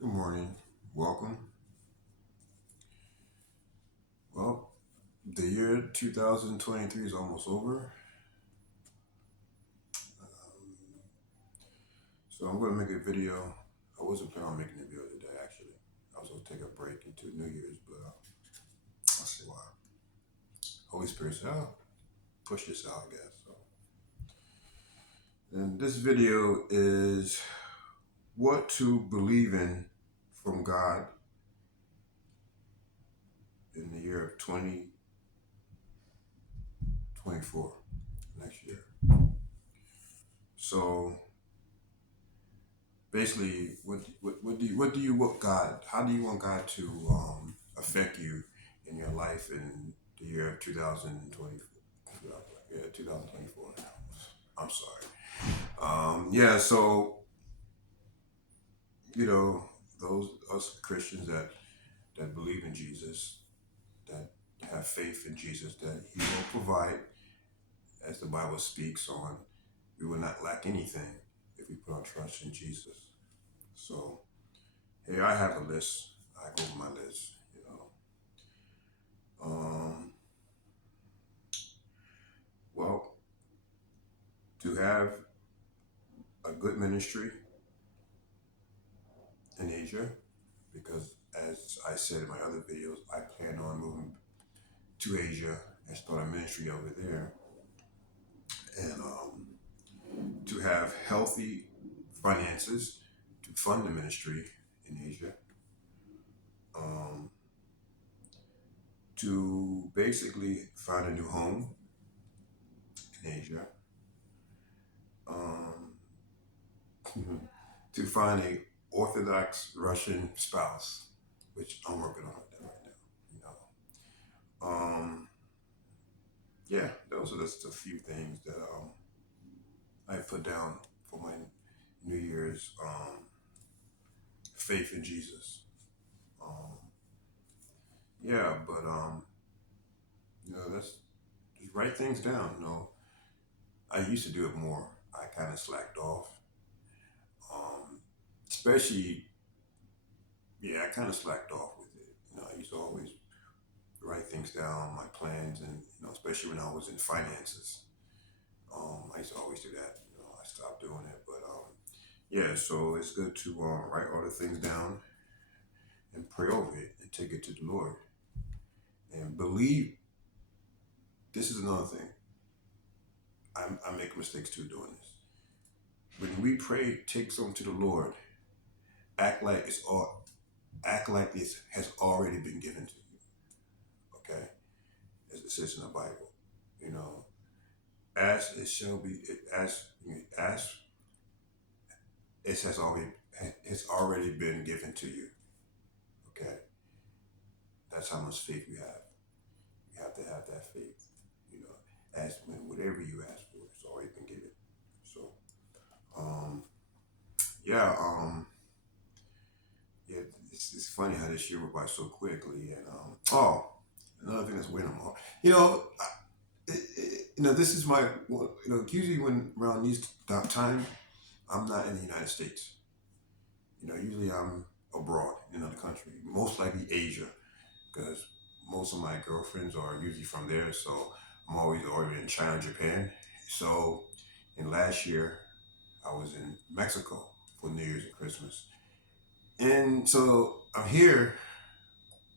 Good morning. Welcome. Well, the year 2023 is almost over. So I'm going to make a video. I wasn't planning on making a video today, actually. I was going to take a break into New Year's, but I'll see why. Holy Spirit said, push this out, I guess. So, and this video is what to believe in from God in the year of 2024, next year. So basically, what God? How do you want God to affect you in your life in the year of 2020? Yeah, 2024. I'm sorry. Yeah, so you know those us Christians that believe in Jesus, that have faith in Jesus, that He will provide, as the Bible speaks on. We will not lack anything if we put our trust in Jesus. So, hey, I have a list. I go over my list. Um, well, to have a good ministry in Asia, because as I said in my other videos, I plan on moving to Asia and start a ministry over there, and to have healthy finances to fund the ministry in Asia, um, to basically find a new home in Asia, um, to find a Orthodox Russian spouse, which I'm working on that right now. You know, yeah, those are just a few things that I put down for my New Year's faith in Jesus. Um, yeah, but that's just write things down. I used to do it more. I kind of slacked off, um, especially yeah, I kind of slacked off with it. I used to always write things down, my plans, and especially when I was in finances. I used to always do that. I stopped doing it, but yeah. So it's good to write all the things down and pray over it and take it to the Lord and believe. This is another thing. I make mistakes too doing this. When we pray, take something to the Lord. Act like it's all. Act like this has already been given to you. Okay, as it says in the Bible. You know, ask it shall be. Ask it has already. It's already been given to you. Okay, that's how much faith we have. You have to have that faith. You know, ask when whatever you ask for, it's already been given. So, um, yeah, yeah, it's funny how this year went by so quickly. And another thing that's weighing on my heart. This is my. Well, usually when around these time, I'm not in the United States. Usually I'm abroad in another country, most likely Asia, because most of my girlfriends are usually from there. So I'm always already in China, Japan. So in last year, I was in Mexico for New Year's and Christmas. And so I'm here.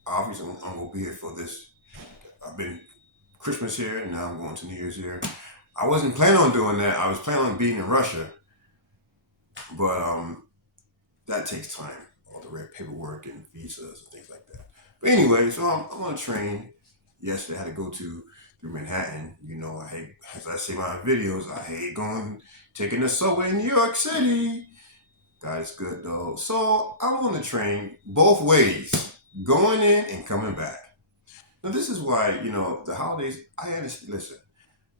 Obviously, I'm gonna be here for this. I've been Christmas here, and now I'm going to New Year's here. I wasn't planning on doing that. I was planning on being in Russia, but that takes time. All the red paperwork and visas and things like that. But anyway, so I'm on a train. Yesterday, I had to go through Manhattan. I hate, as I say in my videos, I hate taking the subway in New York City. God is good though. So I'm on the train both ways, going in and coming back. Now this is why the holidays. I understand. Listen,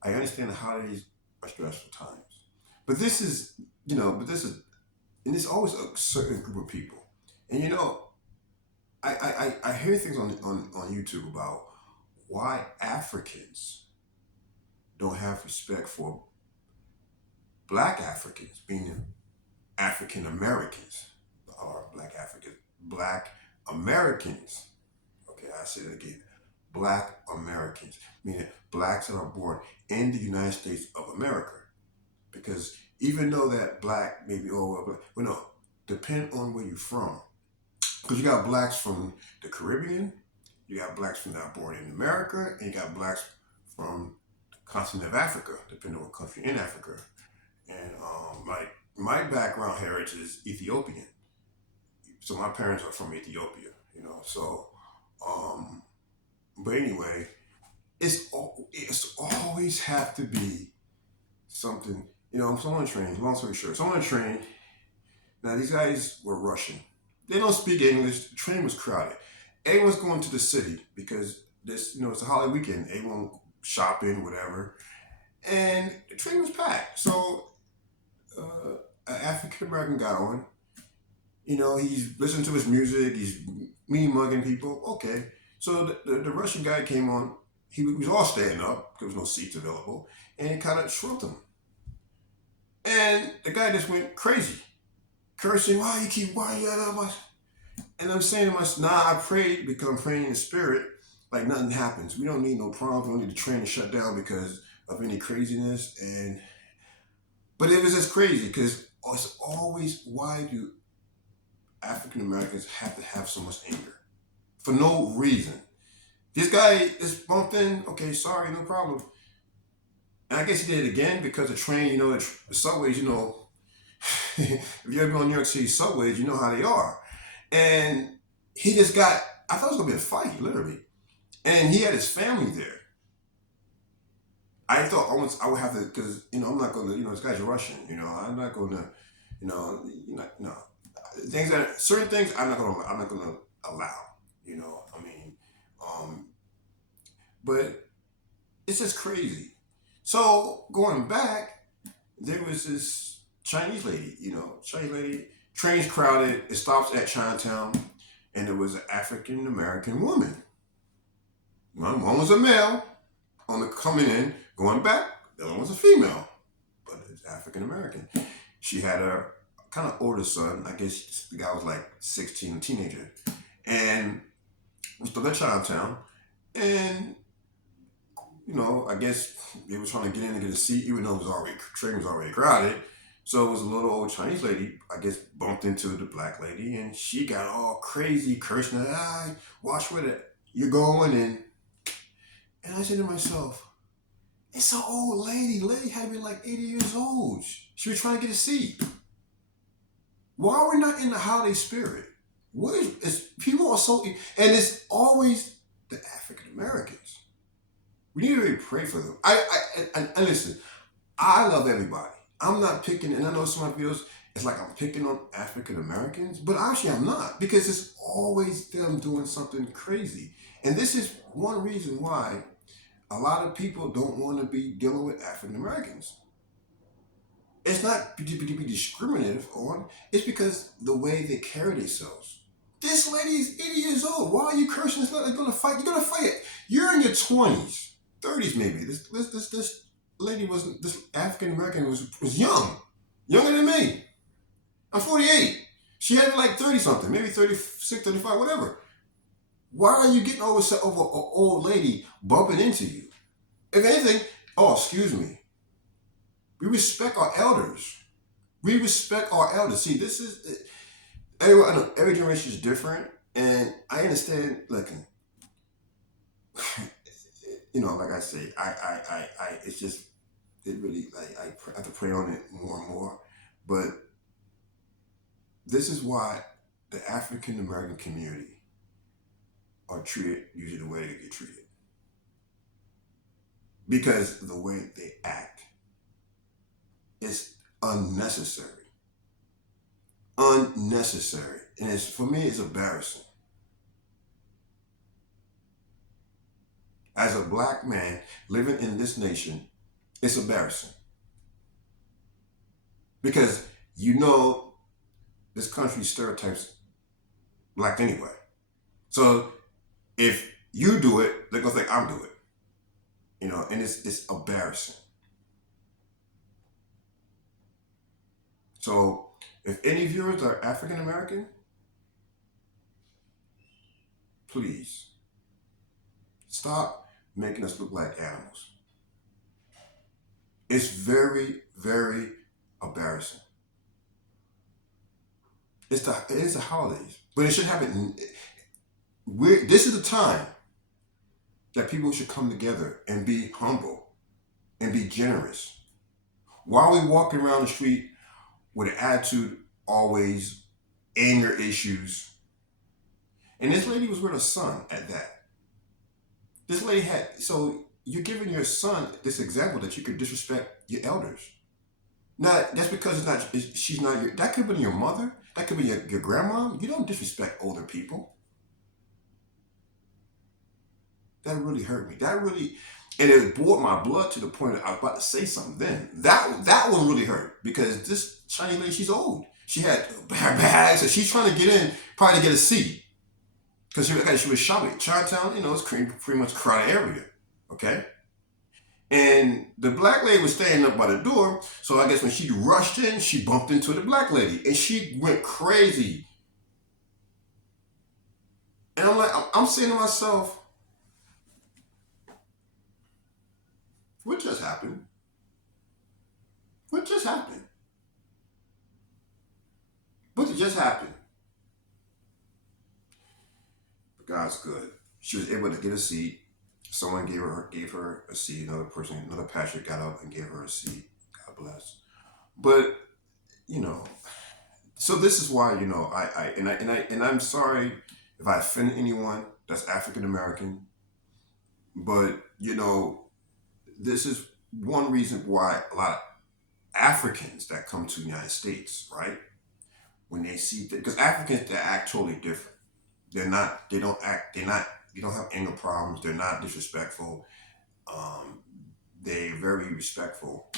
I understand the holidays are stressful times, but this is, and there's always a certain group of people, and I hear things on YouTube about why Africans don't have respect for Black Africans, being African Americans, or Black Africans, Black Americans. Okay, I say it again. Black Americans, meaning blacks that are born in the United States of America. Because even though that black maybe well no, depend on where you're from. Because you got blacks from the Caribbean, you got blacks from that born in America, and you got blacks from the continent of Africa, depending on what country in Africa. And my background heritage is Ethiopian, so my parents are from Ethiopia. So um, but anyway, it's always have to be something. I'm on a train. Long story short, so I'm on a train. Now these guys were Russian. They don't speak English. The train was crowded. Everyone's going to the city because it's a holiday weekend. Everyone shopping, whatever. And the train was packed. So an African American guy on. He's listening to his music. He's mean mugging people. Okay. So the Russian guy came on. He was all standing up. There was no seats available. And he kind of shrugged him. And the guy just went crazy, cursing, why you keep whining at us? And I'm saying to myself, nah, I prayed because I'm praying in the spirit, like nothing happens. We don't need no problems. We don't need the train to shut down because of any craziness. But it was just crazy because it's always, why do African Americans have to have so much anger? For no reason. This guy is bumped in, okay, sorry, no problem. And I guess he did it again because the train, the subways, if you ever been on New York City subways, you know how they are. And he just I thought it was going to be a fight, literally. And he had his family there. I thought I would have to, because, I'm not going to, this guy's Russian, I'm not going to, no. Certain things I'm not going to allow, but it's just crazy. So going back, there was this Chinese lady, train's crowded, it stops at Chinatown, and there was an African American woman. One was a male coming in, going back, the other one was a female, but it's African American. She had a kind of older son, I guess the guy was like 16, a teenager, and we stood at Chinatown, and I guess they were trying to get in and get a seat, even though train was already crowded. So it was a little old Chinese lady, I guess, bumped into the black lady, and she got all crazy, cursing, watch with it, you're going in. And I said to myself, it's an old lady. The lady had to be like 80 years old. She was trying to get a seat. Why are we not in the holiday spirit? People are so, and it's always the African Americans. We need to really pray for them. And listen, I love everybody. I'm not picking, and I know some of my videos, it's like I'm picking on African Americans, but actually I'm not, because it's always them doing something crazy. And this is one reason why a lot of people don't want to be dealing with African Americans. It's not to be discriminative on, it's because the way they carry themselves. This lady is 80 years old. Why are you cursing? It's not like gonna fight. You're gonna fight it. You're in your 20s, 30s maybe. This lady this African American was younger than me. I'm 48. She had like 30 something, maybe 36, 35, whatever. Why are you getting over an old lady bumping into you? If anything, excuse me. We respect our elders. See, this is every generation is different, and I understand. Look, like I say, it's just it really I have to pray on it more and more. But this is why the African American community are treated usually the way they get treated, because the way they act is unnecessary. Unnecessary. And for me, it's embarrassing. As a black man living in this nation, it's embarrassing. Because this country stereotypes black anyway. So if you do it, they're gonna think I'm doing it. And it's embarrassing. So if any viewers are African American, please stop making us look like animals. It's very, very embarrassing. It is the holidays, but it should happen. This is the time that people should come together and be humble and be generous. Why are we walking around the street with an attitude, always anger issues? And this lady was with her son at that. This lady had, so you're giving your son this example that you could disrespect your elders. Now, that's because she's not your, that could have been your mother, that could be your grandma. You don't disrespect older people. That really hurt me. And it boiled my blood to the point that I was about to say something then. That one really hurt because this Chinese lady, she's old. She had bags, and she's trying to get in, probably to get a seat. Because she was shopping. Chinatown, it's pretty much a crowded area. Okay? And the black lady was standing up by the door, so I guess when she rushed in, she bumped into the black lady, and she went crazy. And I'm like, I'm saying to myself, what just happened? What just happened? What just happened? But God's good. She was able to get a seat. Someone gave her a seat. Another pastor got up and gave her a seat. God bless. But so this is why I'm sorry if I offend anyone that's African American. But this is one reason why a lot of Africans that come to the United States, right? When they see that, because Africans, they act totally different. They don't have anger problems. They're not disrespectful. They're very respectful.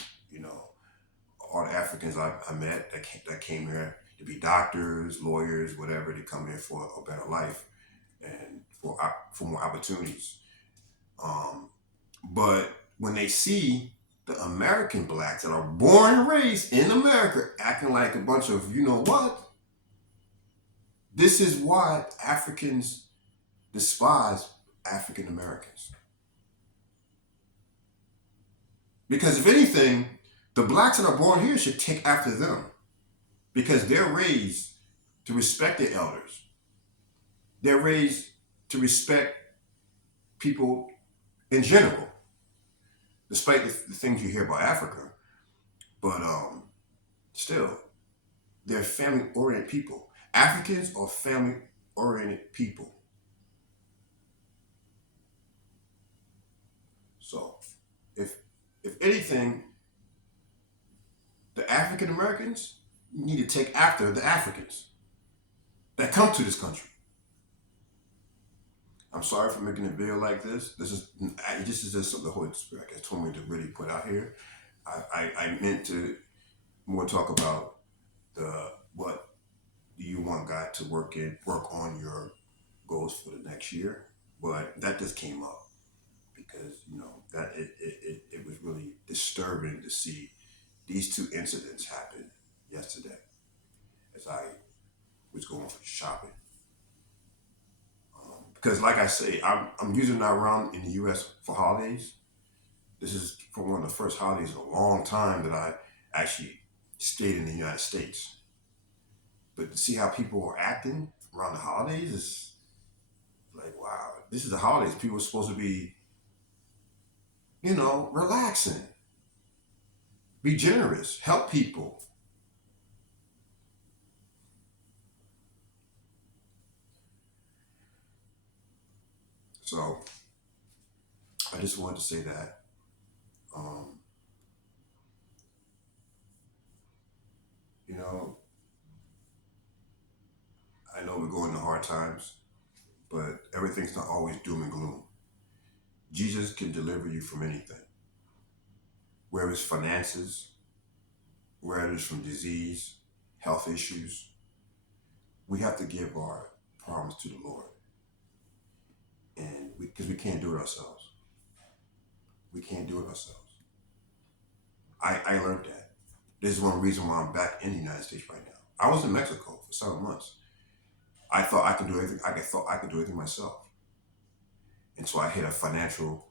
All the Africans I met that came here to be doctors, lawyers, whatever, they come here for a better life and for more opportunities. But when they see the American blacks that are born and raised in America acting like a bunch of, this is why Africans despise African Americans. Because if anything, the blacks that are born here should take after them. Because they're raised to respect their elders. They're raised to respect people in general. Despite the things you hear about Africa. But still, they're family-oriented people. Africans are family-oriented people. So, if anything, the African Americans need to take after the Africans that come to this country. I'm sorry for making a video like this. This is just something the Holy Spirit, I guess, told me to really put out here. I meant to more talk about what do you want God to work on your goals for the next year, but that just came up because that it was really disturbing to see these two incidents happen yesterday as I was going for shopping. Because like I say, I'm usually not around in the U.S. for holidays. This is for one of the first holidays in a long time that I actually stayed in the United States. But to see how people are acting around the holidays is like, wow, this is the holidays. People are supposed to be, relaxing, be generous, help people. So I just wanted to say that. I know we're going through hard times, but everything's not always doom and gloom. Jesus can deliver you from anything, whether it's finances, whether it's from disease, health issues. We have to give our problems to the Lord, and because we can't do it ourselves. We can't do it ourselves. I learned that. This is one reason why I'm back in the United States right now. I was in Mexico for 7 months. I thought I could do everything. I thought I could do everything myself, and so I hit a financial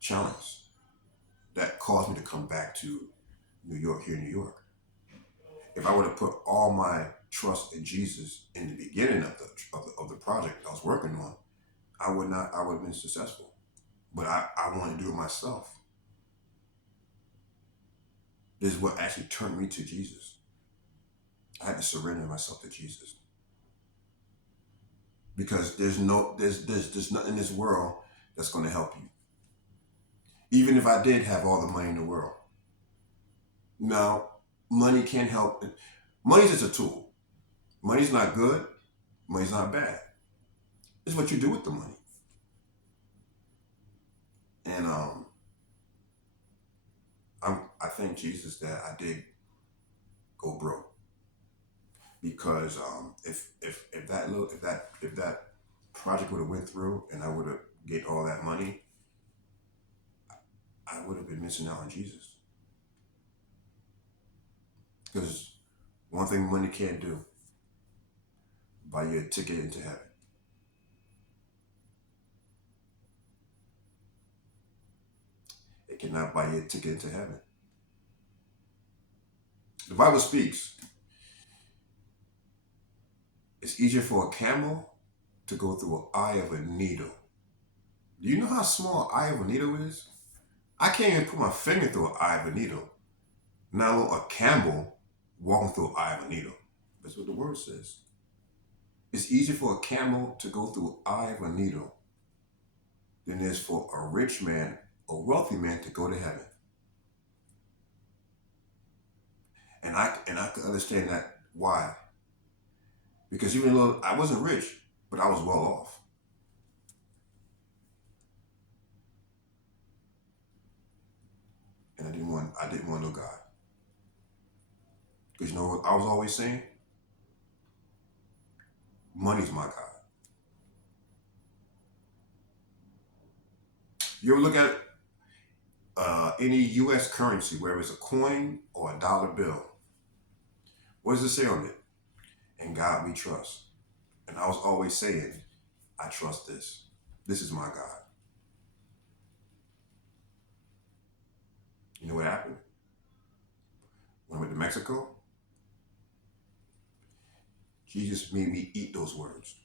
challenge that caused me to come back to New York, here in New York. If I would have put all my trust in Jesus in the beginning of the project I was working on, I would not. I would have been successful. But I wanted to do it myself. This is what actually turned me to Jesus. I had to surrender myself to Jesus because there's nothing in this world that's going to help you. Even if I did have all the money in the world. Now, money can't help. Money's just a tool. Money's not good. Money's not bad. It's what you do with the money. And I thank Jesus that I did go broke because if that project would have went through and I would have get all that money, I would have been missing out on Jesus. Because one thing money can't do, buy you a ticket into heaven. It cannot buy you a ticket into heaven. The Bible speaks, it's easier for a camel to go through an eye of a needle. Do you know how small an eye of a needle is? I can't even put my finger through an eye of a needle. Now a camel walking through an eye of a needle. That's what the word says. It's easier for a camel to go through an eye of a needle than it is for a rich man, a wealthy man to go to heaven. And I could understand that. Why? Because even though I wasn't rich, but I was well off. And I didn't want no God. Because you know what I was always saying? Money's my God. You ever look at any U.S. currency, whether it's a coin or a dollar bill? What does it say on it? In God we trust. And I was always saying, I trust this. This is my God. You know what happened? When I went to Mexico, Jesus made me eat those words.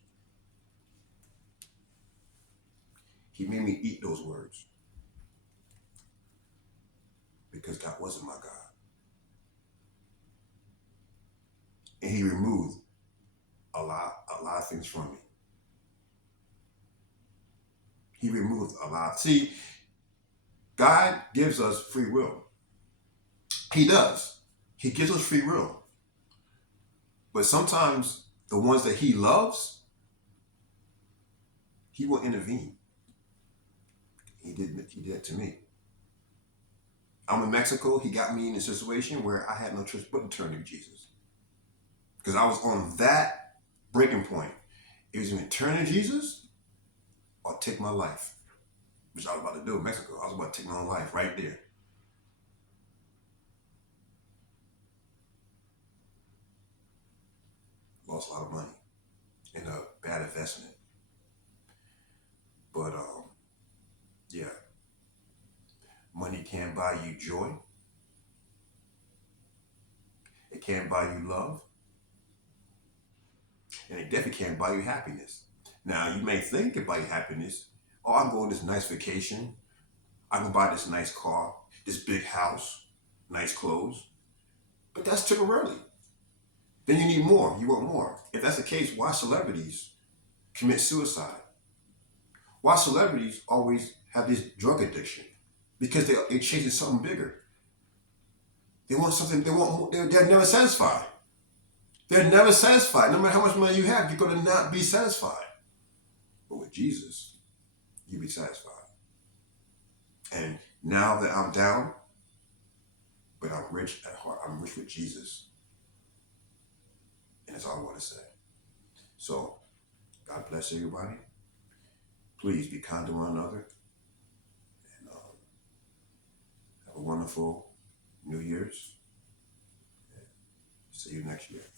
He made me eat those words. Because that wasn't my God. And he removed a lot of things from me. He removed a lot. See, God gives us free will. He does. He gives us free will. But sometimes the ones that he loves, he will intervene. He did that to me. I'm in Mexico. He got me in a situation where I had no choice but to turn to Jesus. Because I was on that breaking point. It was either turn to Jesus or take my life, which I was about to do in Mexico. I was about to take my own life right there. Lost a lot of money in a bad investment. But yeah, money can't buy you joy. It can't buy you love. And it definitely can't buy you happiness. Now, you may think it can buy you happiness. Oh, I'm going on this nice vacation. I can buy this nice car, this big house, nice clothes. But that's temporarily. Then you need more. You want more. If that's the case, why celebrities commit suicide? Why celebrities always have this drug addiction? Because they're chasing something bigger. They want something, they want more. They're never satisfied. They're never satisfied. No matter how much money you have, you're going to not be satisfied. But with Jesus, you'll be satisfied. And now that I'm down, but I'm rich at heart, I'm rich with Jesus. And that's all I want to say. So, God bless everybody. Please be kind to one another. And have a wonderful New Year's. See you next year.